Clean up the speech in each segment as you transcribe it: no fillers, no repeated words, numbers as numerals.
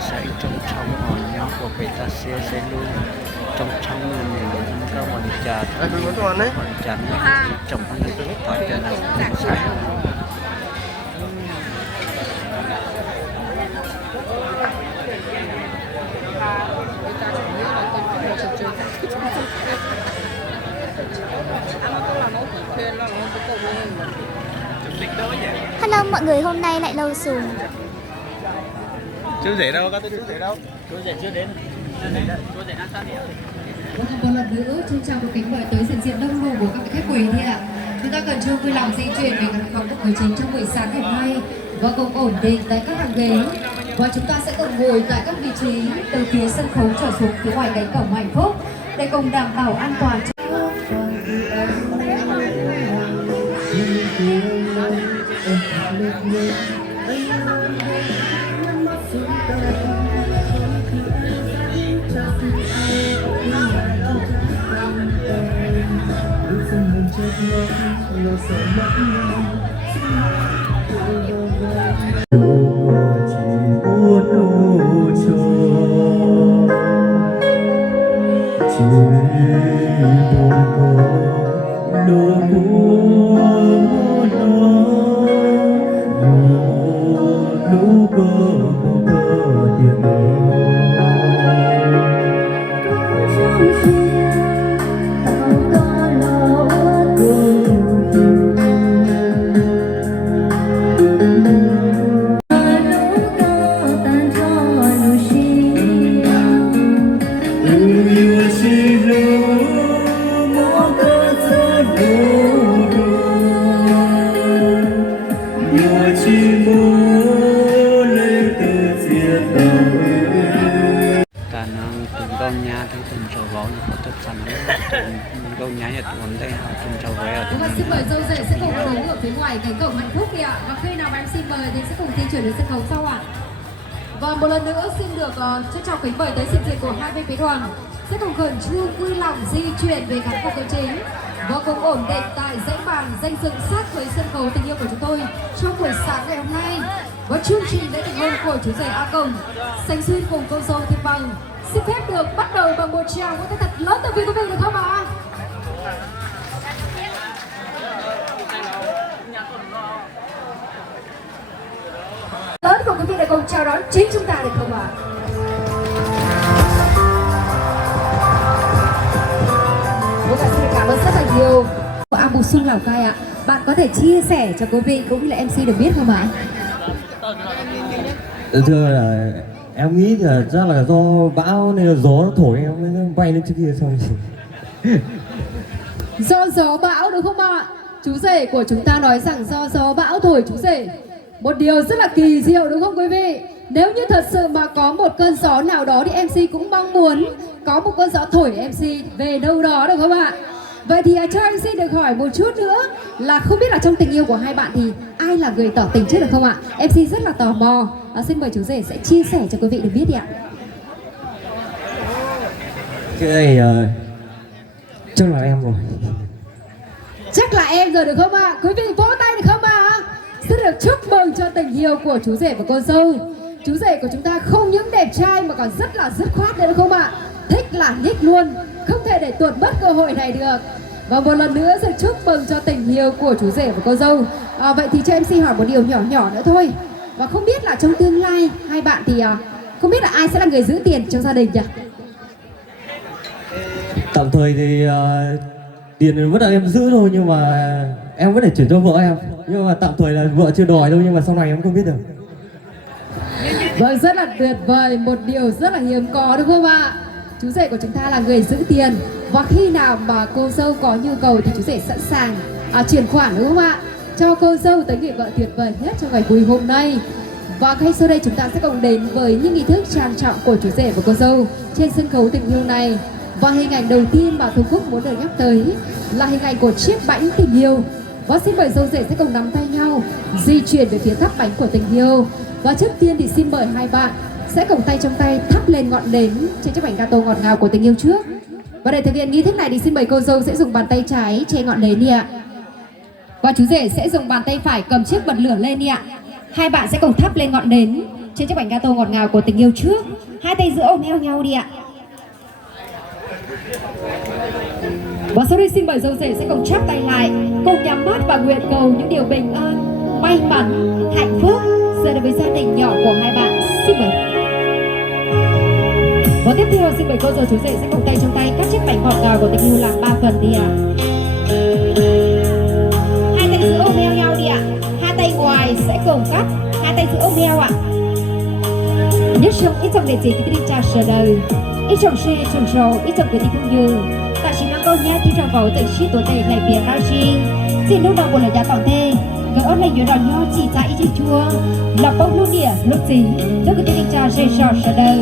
sẽ trong trong họ nhau của người ta sẽ luôn trong trong này những cái hoàn trà hoàn trà trong những cái thoại trà này sẽ Hello mọi người, hôm nay lại lâu sùm. Chú rể đâu, có chú rể đâu? Chú rể chưa đến. Chú rể đang sang điện. Một lần nữa, trân trọng một kính mời tới hiện diện đông đủ của các vị khách quý thì ạ. Chúng ta cần chung vui lòng di chuyển về căn phòng của chính trong buổi sáng ngày hôm nay và cùng ổn định tại các hàng ghế. Và chúng ta sẽ cùng ngồi tại các vị trí từ phía sân khấu trở xuống phía ngoài cánh cổng hạnh phúc để cùng đảm bảo an toàn. Xin mời dâu rể sẽ cùng đứng ở phía ngoài cánh cổng hạnh phúc kìa. Và khi nào em xin mời thì sẽ cùng di chuyển đến sân khấu sau ạ. Và một lần nữa xin được trân trọng kính mời tới sự kiện của hai bên phía đoàn sẽ cùng khẩn trương vui lòng di chuyển về khán phòng cổng chính và cùng ổn định tại dãy bàn danh dự sát với sân khấu tình yêu của chúng tôi trong buổi sáng ngày hôm nay. Và chương trình lễ thành hôn của chú rể A Công Sánh Duyên cùng cô dâu Thiên Bằng xin phép được bắt đầu bằng một tràng vỗ tay thật lớn từ phía quý vị được không ạ? Lớn của quý vị để cùng chào đón chính chúng ta được không ạ? Vâng ạ, xin cảm ơn rất là nhiều. A Mù Sung Lào Cai ạ, bạn có thể chia sẻ cho quý vị cũng như là MC được biết không ạ? Thưa là em nghĩ là chắc là do bão nên là gió nó thổi em mới bay lên trước kia xong rồi. Do gió bão đúng không ạ? Chú rể của chúng ta nói rằng do gió bão thổi chú rể. Một điều rất là kỳ diệu đúng không quý vị? Nếu như thật sự mà có một cơn gió nào đó thì MC cũng mong muốn có một cơn gió thổi MC về đâu đó được không ạ? Vậy thì cho MC được hỏi một chút nữa là không biết là trong tình yêu của hai bạn thì ai là người tỏ tình trước được không ạ? MC rất là tò mò. Xin mời chú rể sẽ chia sẻ cho quý vị được biết đi ạ. Cái này chắc là em rồi. Chắc là em rồi được không ạ? Quý vị vỗ tay được không ạ? Xin được chúc mừng cho tình yêu của chú rể và cô dâu. Chú rể của chúng ta không những đẹp trai mà còn rất là dứt khoát nữa đúng không ạ? Thích là nhích luôn, không thể để tuột mất cơ hội này được. Và một lần nữa xin chúc mừng cho tình yêu của chú rể và cô dâu. Vậy thì cho em xin hỏi một điều nhỏ nhỏ nữa thôi. Và không biết là trong tương lai hai bạn thì không biết là ai sẽ là người giữ tiền trong gia đình nhỉ? Tạm thời thì tiền vẫn là em giữ thôi, nhưng mà em vẫn để chuyển cho vợ em. Nhưng mà tạm thời là vợ chưa đòi đâu, nhưng mà sau này em không biết được. Vâng, rất là tuyệt vời, một điều rất là hiếm có đúng không ạ? Chú rể của chúng ta là người giữ tiền. Và khi nào mà cô dâu có nhu cầu thì chú rể sẵn sàng chuyển khoản đúng không ạ? Cho cô dâu tới người vợ tuyệt vời nhất trong ngày vui hôm nay. Và ngay sau đây chúng ta sẽ cùng đến với những nghi thức trang trọng của chú rể và cô dâu trên sân khấu tình yêu này. Và hình ảnh đầu tiên mà Thu Cúc muốn được nhắc tới là hình ảnh của chiếc bánh tình yêu. Và xin mời dâu rể sẽ cùng nắm tay nhau di chuyển về phía tháp bánh của tình yêu. Và trước tiên thì xin mời hai bạn sẽ cùng tay trong tay thắp lên ngọn nến trên chiếc bánh gato ngọt ngào của tình yêu trước. Và để thực hiện nghi thức này thì xin mời cô dâu sẽ dùng bàn tay trái che ngọn nến đi ạ. Và chú rể sẽ dùng bàn tay phải cầm chiếc bật lửa lên đi ạ. Hai bạn sẽ cùng thắp lên ngọn nến trên chiếc bánh gato ngọt ngào của tình yêu trước. Hai tay giữa ôm eo nhau đi ạ. Và sau đây xin mời dâu rể sẽ cùng chắp tay lại, cùng nhắm mắt và nguyện cầu những điều bình an, may mắn, hạnh phúc sẽ đến với gia đình nhỏ của hai bạn. Xin mời. Và tiếp theo xin mời cô dâu chú rể sẽ cùng tay trong tay cắt chiếc bánh ngọt ngào của tình yêu làm 3 phần đi ạ. Hai tay giữa ôm eo nhau đi ạ. Hai tay ngoài sẽ cùng cắt, hai tay giữa ôm eo ạ. Nhất trong ít trong đề chỉ thì đi trà sở đời, ít trong xe trồng rầu, ít trong cái thì không dừng. Tại chỉ năng câu nhá thì trong vào tự chi tuổi tệ lại biển ra chi. Xin lúc đầu một lời giá tỏng tê, gỡ ớt này nhớ đòn nho chỉ ra ít chỉ chua. Lọc bông lúc địa lúc gì, lúc cái đi trà xe sở đời.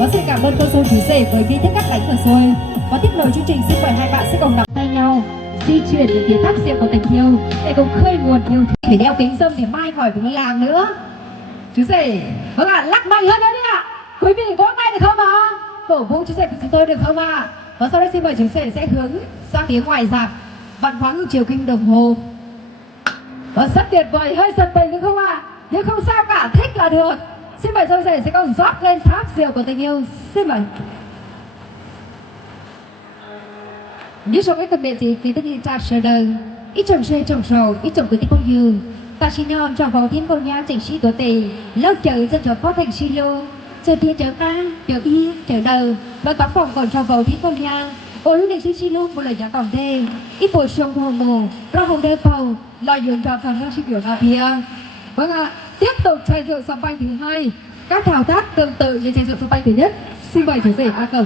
Và xin cảm ơn cô dâu chú rể với nghi thức cắt bánh vừa rồi. Và tiếp nối chương trình xin mời hai bạn sẽ cùng nắm tay nhau di chuyển về phía tháp diệm của tình yêu để cùng khơi nguồn yêu thương. Phải đeo kính râm để mai khỏi phải làm nữa. Chú rể, vâng ạ, lắc mạnh hơn nữa đi ạ. Quý vị vỗ tay được không ạ? Cổ vũ chú rể của chúng tôi được không ạ? Và sau đây xin mời chú rể sẽ hướng sang phía ngoài rạp, vặn khoáng ngược chiều kinh đồng hồ. Và rất tuyệt vời, hơi giật mình đúng không ạ? Nhưng không sao cả, thích là được. Xin mời dâu rể sẽ còn rót lên tháp rượu của tình yêu. Xin mời. Như trong cái tập biệt gì thì tất nhiên trà sơ đời, ít trồng xe trồng sầu, ít trồng cái tích công dường. Ta chỉ nhom trong vòng thiên công nha chỉnh sĩ tuổi tề, lâu chờ dân cho phát thành si lô, chờ thiên chờ ca, chờ y, chờ đời, và tác phòng còn trong vòng thiên công nha. Ôi lúc này si lô một lời giá còn thê, ít bồi sông hồ mồ, ra hồng đơ phầu, lòi dường cho phần ra si biểu ra phía. Vâng ạ, tiếp tục chai rượu sâm banh thứ hai, các thao tác tương tự như chai rượu sâm banh thứ nhất. Xin mời chú rể A Cẩm.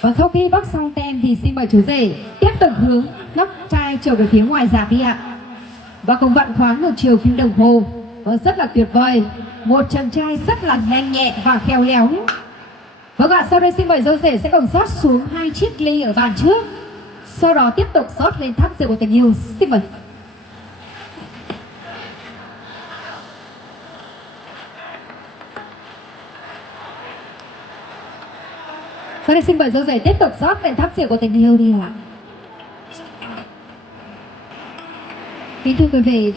Và sau khi bắc xong tem thì xin mời chú rể tiếp tục hướng nắp chai trở về phía ngoài rạp đi ạ. Và cùng vặn khoáng ngược chiều kim đồng hồ. Và rất là tuyệt vời, một chàng trai rất là nhanh nhẹn và khéo léo. Vâng ạ, sau đây xin mời dâu rể sẽ cùng rót xuống 2 chiếc ly ở bàn trước, sau đó tiếp tục rót lên tháp rượu của tình yêu. Xin mời. Sau đây xin mời dâu rể tiếp tục rót lên tháp rượu của tình yêu đi ạ. Kính thưa quý vị,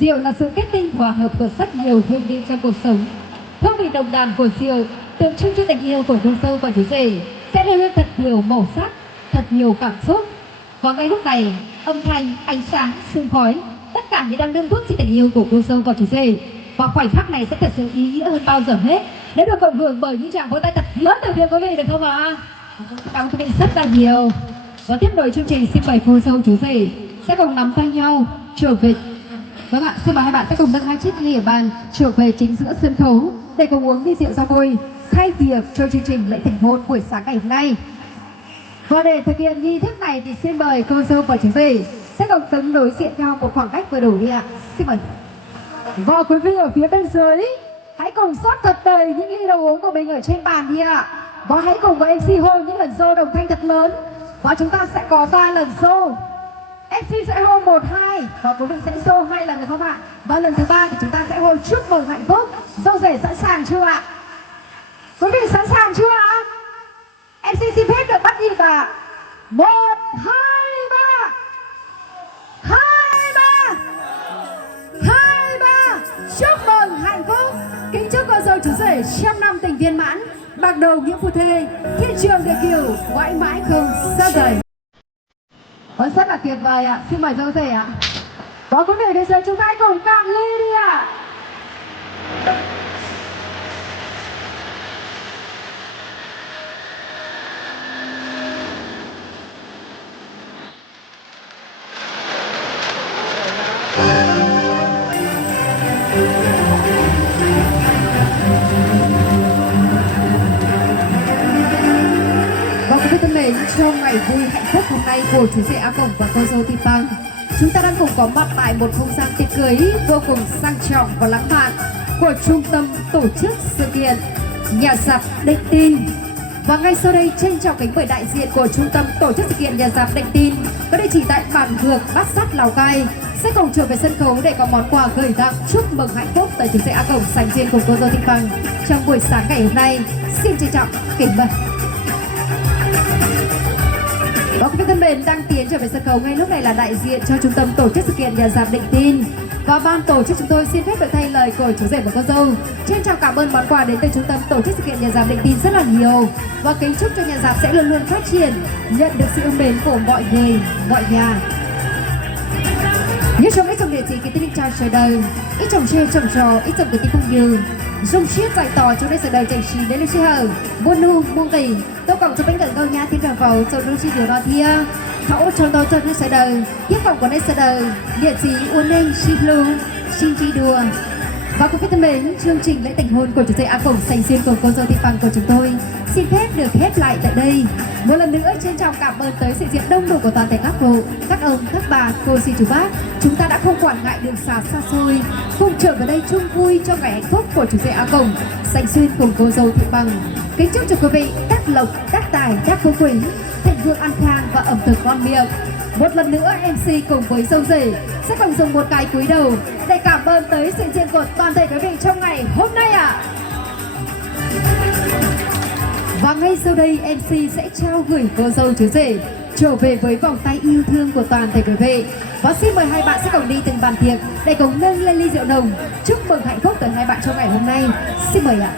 rượu là sự kết tinh hòa hợp của rất nhiều hương vị trong cuộc sống. Hương vị đồng đàn của rượu tượng trưng cho tình yêu của cô dâu và chú rể sẽ lên thật nhiều màu sắc, thật nhiều cảm xúc. Và ngay lúc này, âm thanh, ánh sáng, sương khói, tất cả những đang nâng bước cho tình yêu của cô dâu và chú rể. Và khoảnh khắc này sẽ thật sự ý nghĩa hơn bao giờ hết nếu được cộng hưởng bởi những tràng vỗ tay thật lớn từ phía quý vị, được không ạ? Cảm ơn quý vị rất là nhiều. Và tiếp nối chương trình xin mời cô dâu chú rể sẽ cùng nắm tay nhau trở về. Vâng ạ, xin mời hai bạn sẽ cùng nâng 2 chiếc ly ở bàn trở về chính giữa sân khấu để cùng uống ly rượu ra môi thay việc cho chương trình lễ thành hôn buổi sáng ngày hôm nay. Và để thực hiện nghi thức này thì xin mời cô dâu và chú rể sẽ cùng đứng đối diện nhau một khoảng cách vừa đủ đi ạ. Xin mời. Và quý vị ở phía bên dưới hãy cùng rót thật đầy những ly đồ uống của mình ở trên bàn đi ạ. Và hãy cùng với MC hô những lần xô đồng thanh thật lớn. Và chúng ta sẽ có 3 lần xô. MC sẽ hô 1, 2 và quý vị sẽ xô 2 lần được không ạ? Và lần thứ 3 thì chúng ta sẽ hô chúc mừng hạnh phúc. Dâu rể sẵn sàng chưa ạ? Quý vị sẵn sàng chưa ạ? MC xin phép được bắt nhịp ạ. 1, 2, 3. 2, 3. 2, 3. Chúc mừng hạnh phúc. Kính chúc cô dâu chú rể trăm năm tình viên mãn, bạc đầu nghĩa phu thê, thiên trường địa kiều mãi mãi không xa rời. Rất là tuyệt vời ạ. Xin mời dâu rể ạ. Và quý vị bây giờ chúng ta hãy cùng cạn ly đi ạ. Trong ngày vui hạnh phúc hôm nay của chú rể A Cổng và cô dâu Thị Pang, chúng ta đang cùng có mặt tại một không gian tiệc cưới vô cùng sang trọng và lãng mạn của trung tâm tổ chức sự kiện Nhà Rạp Đệnh Tin. Và ngay sau đây trân trọng kính mời đại diện của trung tâm tổ chức sự kiện Nhà Rạp Đệnh Tin có địa chỉ tại Bản Vược, Bát Sát, Lào Cai sẽ cùng trở về sân khấu để có món quà gửi tặng chúc mừng hạnh phúc tới chú rể A Cổng dành riêng cùng cô dâu Thị Pang trong buổi sáng ngày hôm nay. Xin trân trọng kính mời. Và quý vị thân mến, đang tiến trở về sân khấu ngay lúc này là đại diện cho trung tâm tổ chức sự kiện nhà giảm Định Tin. Và ban tổ chức chúng tôi xin phép được thay lời của chú rể và cô dâu trân trọng cảm ơn món quà đến từ trung tâm tổ chức sự kiện nhà giảm Định Tin rất là nhiều, và kính chúc cho nhà giảm sẽ luôn luôn phát triển, nhận được sự ưng mến của mọi người, mọi nhà. Như trong ít trong địa chỉ kỳ tích trao trời đời, ít trong treo trồng trò, ít trong kỳ tích không như dùng chiết giải tỏ cho đây sự đời chạy trì đến lên chơi hở buôn nu buông tỷ tôi cộng cho bánh gần câu nhá thiên đường phẩu cho đôi chi điều đó thia thấu cho tôi cho nên sự đời tiếp vọng của nên sự đời địa chỉ uốn nên chi blue xin chi đùa. Và quý vị thân mến, chương trình lễ thành hôn của chủ tịch A Cổng Sành Xuyên cùng cô dâu Thị Bằng của chúng tôi xin phép được khép lại tại đây. Một lần nữa trân trọng cảm ơn tới sự diện đông đủ của toàn thể các cụ, các ông, các bà, cô dì chú bác. Chúng ta đã không quản ngại đường xa xa xôi, cùng trở về đây chung vui cho ngày hạnh phúc của chủ tịch A Cổng Sành Xuyên cùng cô dâu Thị Bằng. Kính chúc cho quý vị đắc lộc, đắc tài, đắc phú quý, thịnh vượng an khang và ẩm thực ngon miệng. Một lần nữa MC cùng với dâu rể sẽ cùng dùng một cái cúi đầu để cảm ơn tới sự diện của toàn thể quý vị trong ngày hôm nay ạ. Và ngay sau đây MC sẽ trao gửi cô dâu chú rể trở về với vòng tay yêu thương của toàn thể quý vị. Và xin mời hai bạn sẽ cùng đi từng bàn tiệc để cùng nâng lên ly rượu nồng chúc mừng hạnh phúc tới hai bạn trong ngày hôm nay. Xin mời ạ.